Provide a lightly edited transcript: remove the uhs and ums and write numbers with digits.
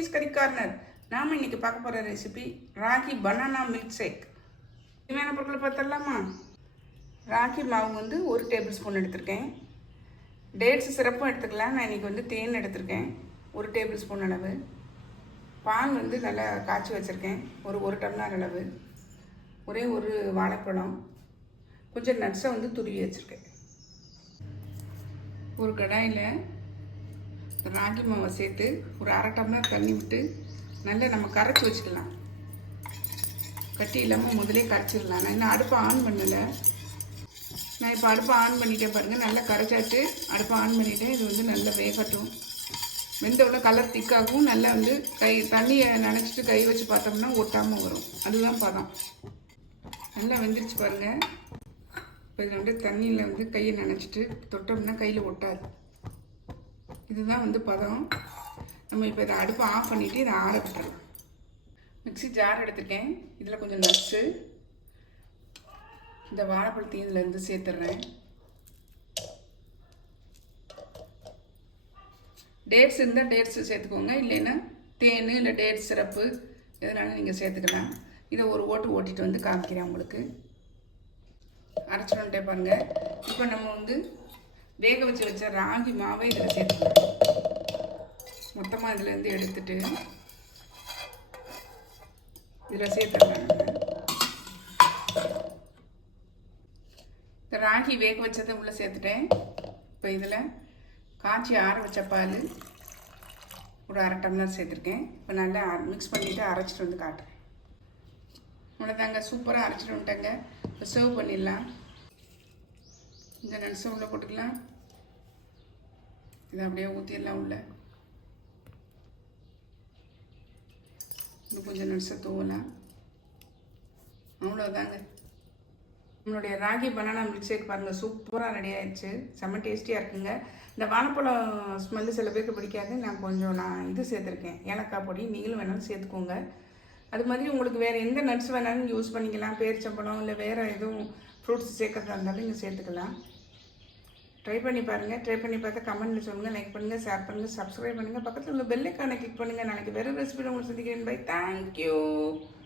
சோனிஸ் கறி கார்னர். நாம் இன்னைக்கு பார்க்க போகிற recipe ragi banana milk shake. தேவையான பொருட்களை பார்த்துடலாமா? ராகி மாவு வந்து 1 டேபிள் ஸ்பூன் எடுத்திருக்கேன். டேட்ஸ் சிரப்பும் எடுத்துக்கலாம். நான் இன்றைக்கி வந்து தேன் எடுத்திருக்கேன் 1 டேபிள் ஸ்பூன் அளவு. பால் வந்து நல்லா காய்ச்சி வச்சுருக்கேன் ஒரு டம்ளர் அளவு. ஒரே ஒரு வாழைப்பழம், கொஞ்சம் நட்ஸை வந்து துருவி வச்சுருக்கேன். ஒரு கடாயில் ராகி மாவை சேர்த்து ஒரு அரை டம்ளர் தண்ணி விட்டு நல்லா நம்ம கரைச்சி வச்சுக்கலாம். கட்டி இல்லாமல் முதலே கரைச்சிடலாம். நான் இன்னும் அடுப்பை ஆன் பண்ணலை. நான் இப்போ அடுப்பை ஆன் பண்ணிட்டேன் பாருங்கள். நல்லா கரைச்சாச்சு. அடுப்பை ஆன் பண்ணிவிட்டேன். இது வந்து நல்லா வேகட்டும். வெந்தவுடனே கலர் திக்காகும். நல்லா வந்து தண்ணியை நனைச்சிட்டு கை வச்சு பார்த்தோம்னா ஒட்டாமல் வரும். அதுதான் பதம். நல்லா வெந்துருச்சு பாருங்கள். இப்போ இதில் வந்து தண்ணியில் வந்து கையை நனைச்சிட்டு தொட்டோம்னா கையில் ஒட்டாது. இதுதான் வந்து பதம். நம்ம இப்போ இதை அடுப்பை ஆஃப் பண்ணிவிட்டு இதை ஆற விட்டுறலாம். மிக்ஸி ஜார் எடுத்துருக்கேன். இதில் கொஞ்சம் நட்ஸு, இந்த வாழைப்பழத்தையும் இதில் இருந்து சேர்த்துட்றேன். டேட்ஸ் இருந்தால் டேட்ஸு சேர்த்துக்கோங்க. இல்லைன்னா தேன் இல்லை டேட்ஸ் சிரப்பு எதனாலும் நீங்கள் சேர்த்துக்கலாம். இதை ஒரு ஓட்டிட்டு வந்து காமிக்கிறேன் உங்களுக்கு. அரைச்சிடே பாருங்கள். இப்போ நம்ம வந்து வேக வச்ச ராகி மாவை இதில் சேர்த்துக்கலாம். மொத்தமாக இதிலேருந்து எடுத்துட்டு இதில் சேர்த்துக்கலாம். இந்த ராகி வேக வச்சதை உள்ளே சேர்த்துட்டேன். இப்போ இதில் காய்ச்சி ஆற வச்ச பால் ஒரு அரை டம்ளர் சேர்த்துருக்கேன். இப்போ நல்லா மிக்ஸ் பண்ணிவிட்டு அரைச்சிட்டு வந்து காட்டுறேன். அவ்வளோதாங்க, சூப்பராக அரைச்சிட்டு வந்துட்டேங்க. இப்போ சர்வ் பண்ணிடலாம். இந்த நட்ஸை உள்ளே போட்டுக்கலாம். இதை அப்படியே ஊற்றிடலாம் உள்ள. இன்னும் கொஞ்சம் நட்ஸை தூவலாம். அவ்வளோதாங்க, நம்மளுடைய ராகி பனானா மில்க் ஷேக் பாருங்கள், சூப்பராக ரெடி ஆயிடுச்சு. செம்ம டேஸ்டியாக இருக்குங்க. இந்த வாழைப்பழம் ஸ்மெல்லு சில பேருக்கு பிடிக்காது. நான் இது சேர்த்துருக்கேன், ஏலக்காய் பொடி. நீங்களும் வேணாலும் சேர்த்துக்கோங்க. அது மாதிரி உங்களுக்கு வேறு எந்த நட்ஸ் வேணாலும் யூஸ் பண்ணிக்கலாம். பேரிச்சம்பழம் இல்லை வேறு எதுவும் ஃப்ரூட்ஸ் சேர்க்கறதா இருந்தாலும் நீங்கள் சேர்த்துக்கலாம். ட்ரை பண்ணி பாருங்கள். ட்ரை பண்ணி பார்த்தா கமெண்ட்டில் சொல்லுங்கள். லைக் பண்ணுங்கள், ஷேர் பண்ணுங்கள், சப்ஸ்கிரைப் பண்ணுங்கள். பக்கத்தில் உள்ள பெல் ஐக்கானை கிளிக் பண்ணுங்கள். நாளைக்கு வேறு ரெசிபியில் உங்களுக்கு சந்திக்கிறேன். பை. தேங்க்யூ.